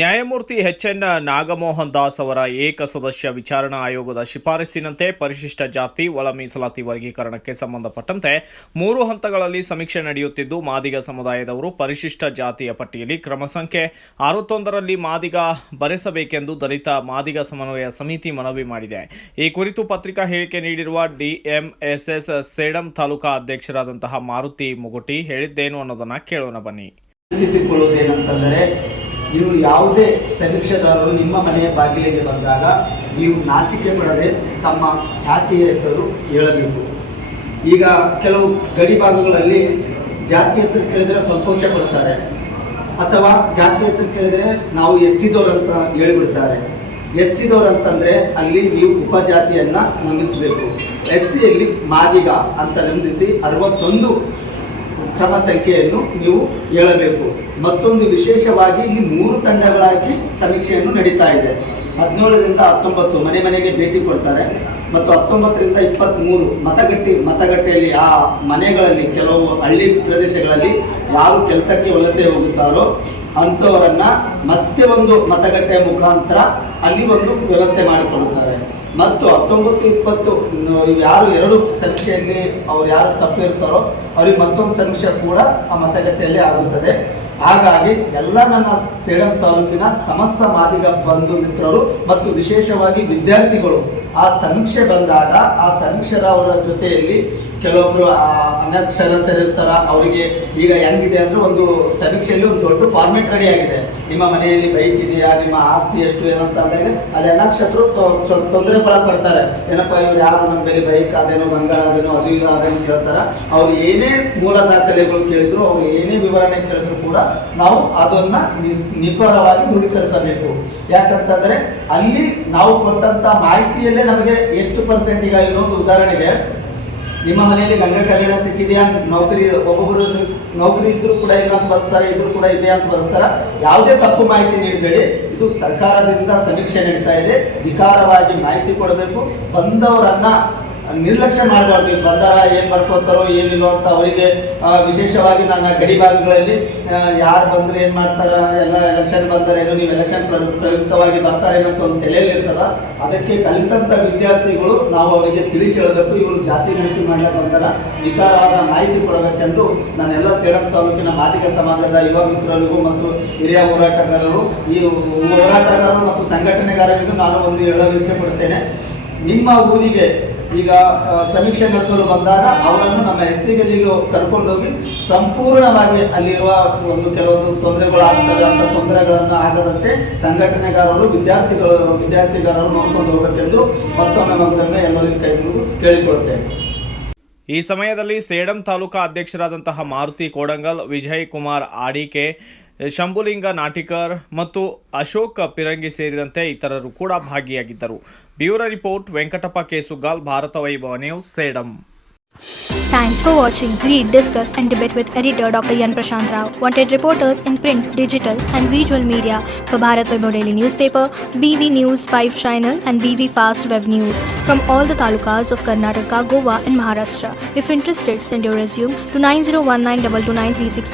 ನ್ಯಾಯಮೂರ್ತಿ ಎಚ್.ಎನ್. ನಾಗಮೋಹನ್ ದಾಸ್ ಅವರ ಏಕಸದಸ್ಯ ವಿಚಾರಣಾ ಆಯೋಗದ ಶಿಫಾರಸಿನಂತೆ ಪರಿಶಿಷ್ಟ ಜಾತಿ ಒಳ ಮೀಸಲಾತಿ ವರ್ಗೀಕರಣಕ್ಕೆ ಸಂಬಂಧಪಟ್ಟಂತೆ 3 ಹಂತಗಳಲ್ಲಿ ಸಮೀಕ್ಷೆ ನಡೆಯುತ್ತಿದ್ದು, ಮಾದಿಗ ಸಮುದಾಯದವರು ಪರಿಶಿಷ್ಟ ಜಾತಿಯ ಪಟ್ಟಿಯಲ್ಲಿ ಕ್ರಮ ಸಂಖ್ಯೆ 61ರಲ್ಲಿ ಮಾದಿಗ ಬರೆಸಬೇಕೆಂದು ದಲಿತ ಮಾದಿಗ ಸಮನ್ವಯ ಸಮಿತಿ ಮನವಿ ಮಾಡಿದೆ. ಈ ಕುರಿತು ಪತ್ರಿಕಾ ಹೇಳಿಕೆ ನೀಡಿರುವ ಡಿಎಂಎಸ್ಎಸ್ ಸೇಡಂ ತಾಲೂಕಾ ಅಧ್ಯಕ್ಷರಾದಂತಹ ಮಾರುತಿ ಮುಗುಟಿ ಹೇಳಿದ್ದೇನು ಅನ್ನೋದನ್ನ ಕೇಳೋಣ ಬನ್ನಿ. ನೀವು ಯಾವುದೇ ಸಮೀಕ್ಷೆದಾರರು ನಿಮ್ಮ ಮನೆಯ ಬಾಗಿಲಿಗೆ ಬಂದಾಗ ನೀವು ನಾಚಿಕೆ ಪಡದೆ ತಮ್ಮ ಜಾತಿಯ ಹೆಸರು ಹೇಳಬೇಕು. ಈಗ ಕೆಲವು ಗಡಿ ಭಾಗಗಳಲ್ಲಿ ಜಾತಿ ಹೆಸರು ಕೇಳಿದರೆ ಸಂಕೋಚ ಪಡ್ತಾರೆ, ಅಥವಾ ಜಾತಿ ಹೆಸರು ಕೇಳಿದರೆ ನಾವು ಎಸ್ಸಿದವ್ರು ಅಂತ ಹೇಳಿಬಿಡ್ತಾರೆ. ಎಸ್ಸಿದವ್ರು ಅಂತಂದರೆ ಅಲ್ಲಿ ನೀವು ಉಪಜಾತಿಯನ್ನು ನಂಬಿಸಬೇಕು. ಎಸ್ಸಿಯಲ್ಲಿ ಮಾದಿಗ ಅಂತ ನಂಬಿಸಿ 61 ಕ್ರಮ ಸಂಖ್ಯೆಯನ್ನು ನೀವು ಹೇಳಬೇಕು. ಮತ್ತೊಂದು ವಿಶೇಷವಾಗಿ ಇಲ್ಲಿ 3 ತಂಡಗಳಾಗಿ ಸಮೀಕ್ಷೆಯನ್ನು ನಡೀತಾ ಇದೆ. 17ರಿಂದ 19 ಮನೆ ಮನೆಗೆ ಭೇಟಿ ಕೊಡ್ತಾರೆ ಮತ್ತು 19ರಿಂದ 23 ಮತಗಟ್ಟೆಯಲ್ಲಿ ಆ ಮನೆಗಳಲ್ಲಿ ಕೆಲವು ಹಳ್ಳಿ ಪ್ರದೇಶಗಳಲ್ಲಿ ಯಾರು ಕೆಲಸಕ್ಕೆ ವಲಸೆ ಹೋಗುತ್ತಾರೋ ಅಂಥವರನ್ನ ಮತ್ತೆ ಒಂದು ಮತಗಟ್ಟೆಯ ಮುಖಾಂತರ ಅಲ್ಲಿ ಒಂದು ವ್ಯವಸ್ಥೆ ಮಾಡಿಕೊಳ್ಳುತ್ತಾರೆ. ಮತ್ತು 19-20 ಯಾರು 2 ಸಮೀಕ್ಷೆಯಲ್ಲಿ ಅವ್ರು ಯಾರು ತಪ್ಪಿರ್ತಾರೋ ಅವ್ರಿಗೆ ಮತ್ತೊಂದು ಸಮೀಕ್ಷೆ ಕೂಡ ಆ ಮತಗಟ್ಟೆಯಲ್ಲಿ ಆಗುತ್ತದೆ. ಹಾಗಾಗಿ ಎಲ್ಲ ನನ್ನ ಸೇಡಂ ತಾಲೂಕಿನ ಸಮಸ್ತ ಮಾದಿಗ ಬಂಧು ಮಿತ್ರರು ಮತ್ತು ವಿಶೇಷವಾಗಿ ವಿದ್ಯಾರ್ಥಿಗಳು ಆ ಸಮೀಕ್ಷೆ ಬಂದಾಗ ಆ ಸಮೀಕ್ಷೆಯವರ ಜೊತೆಯಲ್ಲಿ ಕೆಲವೊಬ್ಬರು ಅನಕ್ಷರತರಿರ್ತಾರ. ಅವರಿಗೆ ಈಗ ಹೆಂಗಿದೆ ಅಂದರೆ ಒಂದು ಸಮೀಕ್ಷೆಯಲ್ಲಿ ಒಂದು ದೊಡ್ಡ ಫಾರ್ಮೇಟ್ ರೆಡಿ ಆಗಿದೆ. ನಿಮ್ಮ ಮನೆಯಲ್ಲಿ ಬೈಕ್ ಇದೆಯಾ, ನಿಮ್ಮ ಆಸ್ತಿ ಎಷ್ಟು ಏನಂತ ಅಂದಾಗ ಅಲ್ಲಿ ಅನಕ್ಷರರು ಸ್ವಲ್ಪ ತೊಂದರೆ ಪಡ್ತಾರೆ. ಏನಪ್ಪ ಇವ್ರು ಯಾರು ನಮ್ಮ ಮೇಲೆ ಬೈಕ್ ಅದೇನೋ ಬಂಗಾರ ಅದೇನೋ ಅದು ಇದು ಅದೇನೋ ಕೇಳ್ತಾರೆ. ಅವ್ರು ಏನೇ ಮೂಲ ದಾಖಲೆಗಳು ಕೇಳಿದ್ರು, ಅವ್ರು ಏನೇ ವಿವರಣೆ ಕೇಳಿದ್ರು ಕೂಡ ನಾವು ಅದನ್ನ ನಿಖರವಾಗಿ ದೃಢೀಕರಿಸಬೇಕು. ಯಾಕಂತಂದ್ರೆ ಅಲ್ಲಿ ನಾವು ಕೊಟ್ಟಂತ ಮಾಹಿತಿಯಲ್ಲೇ ನಮಗೆ ಎಷ್ಟು ಪರ್ಸೆಂಟ್. ಈಗ ಇನ್ನೊಂದು ಉದಾಹರಣೆಗೆ, ನಿಮ್ಮ ಮನೆಯಲ್ಲಿ ಗಂಗಾ ಕಲ್ಯಾಣ ಸಿಕ್ಕಿದೆಯಾ, ನೌಕರಿ ಒಬ್ಬೊಬ್ಬರು ನೌಕರಿ ಇದ್ರೂ ಕೂಡ ಇಲ್ಲ ಅಂತ ಬರೆಸ್ತಾರೆ, ಇದ್ರೂ ಕೂಡ ಇದೆ ಅಂತ ಬರೆಸ್ತಾರೆ. ಯಾವುದೇ ತಪ್ಪು ಮಾಹಿತಿ ನೀಡಬೇಡಿ. ಇದು ಸರ್ಕಾರದಿಂದ ಸಮೀಕ್ಷೆ ನಡೀತಾ ಇದೆ, ವಿಕಾರವಾಗಿ ಮಾಹಿತಿ ಕೊಡಬೇಕು. ಬಂದವರನ್ನ ನಿರ್ಲಕ್ಷ್ಯ ಮಾಡಬಾರ್ದು. ಬಂದರ ಏನು ಮಾಡ್ಕೊತಾರೋ ಏನಿಲ್ಲ ಅಂತ ಅವರಿಗೆ ವಿಶೇಷವಾಗಿ ನನ್ನ ಗಡಿ ಭಾಗಗಳಲ್ಲಿ ಯಾರು ಬಂದ್ರೆ ಏನು ಮಾಡ್ತಾರ, ಎಲ್ಲ ಎಲೆಕ್ಷನ್ ಬಂದಾರೇನೋ, ನೀವು ಎಲೆಕ್ಷನ್ ಪ್ರಯುಕ್ತವಾಗಿ ಬರ್ತಾರೇನೋ ಅಂತ ಒಂದು ತಲೆಯಲ್ಲಿ ಇರ್ತದ. ಅದಕ್ಕೆ ಕಲಿತಂಥ ವಿದ್ಯಾರ್ಥಿಗಳು ನಾವು ಅವರಿಗೆ ತಿಳಿಸಿ ಹೇಳಬೇಕು. ಇವರು ಜಾತಿ ಗಣತಿ ಮಾಡಲಿಕ್ಕೆ ಬಂದಾರ, ವಿಕಾರವಾದ ಮಾಹಿತಿ ಕೊಡಬೇಕೆಂದು ನಾನೆಲ್ಲ ಸೇಡಂ ತಾಲೂಕಿನ ಮಾದಿಗ ಸಮಾಜದ ಯುವ ಮಿತ್ರರಿಗೂ ಮತ್ತು ಹಿರಿಯ ಹೋರಾಟಗಾರರು, ಈ ಹೋರಾಟಗಾರರು ಮತ್ತು ಸಂಘಟನೆಗಾರರಿಗೂ ನಾನು ಒಂದು ಹೇಳಲು ಇಷ್ಟಪಡುತ್ತೇನೆ. ನಿಮ್ಮ ಊರಿಗೆ ಈಗ ಸಮೀಕ್ಷೆ ನಡೆಸಲು ಬಂದಾಗ ಅವರನ್ನು ನಮ್ಮ ಎಸ್ಸಿಗಳಿಗೆ ಕರ್ಕೊಂಡೋಗಿ ಸಂಪೂರ್ಣವಾಗಿ ಅಲ್ಲಿರುವ ಒಂದು ಕೆಲವೊಂದು ತೊಂದರೆಗಳು ಆಗ್ತದೆ ಅಂತ ತೊಂದರೆಗಳನ್ನು ಆಗದಂತೆ ಸಂಘಟನೆಗಾರರು ವಿದ್ಯಾರ್ಥಿಗಾರರು ನೋಡ್ಕೊಂಡು ಹೋಗಬೇಕೆಂದು ಮತ್ತೊಮ್ಮೆ ಎಲ್ಲರಿಗೂ ಕೈ ಮುಗಿದು ಕೇಳಿಕೊಳ್ಳುತ್ತೇನೆ. ಈ ಸಮಯದಲ್ಲಿ ಸೇಡಂ ತಾಲೂಕಾ ಅಧ್ಯಕ್ಷರಾದಂತಹ ಮಾರುತಿ ಕೋಡಂಗಲ್, ವಿಜಯ್ ಕುಮಾರ್ ಆಡಿಕೆ, ಶಂಭುಲಿಂಗ ನಾಟಿಕರ್ ಮತ್ತು ಅಶೋಕ್ ಪಿರಂಗಿ ಸೇರಿದಂತೆ ಇತರರು ಕೂಡ ಭಾಗಿಯಾಗಿದ್ದರು. Bureau report Venkatappa K Sugal, Bharat Vaibhav news, Sedam. Thanks for watching. Read, discuss and debate with editor Dr. Yan Prashant Rao. Wanted reporters in print, digital and visual media for Bharat Vaibhav Daily Newspaper, BV News 5 Channel and BV Fast Web News from all the talukas of Karnataka, Goa and Maharashtra. If interested, send your resume to 9019229369.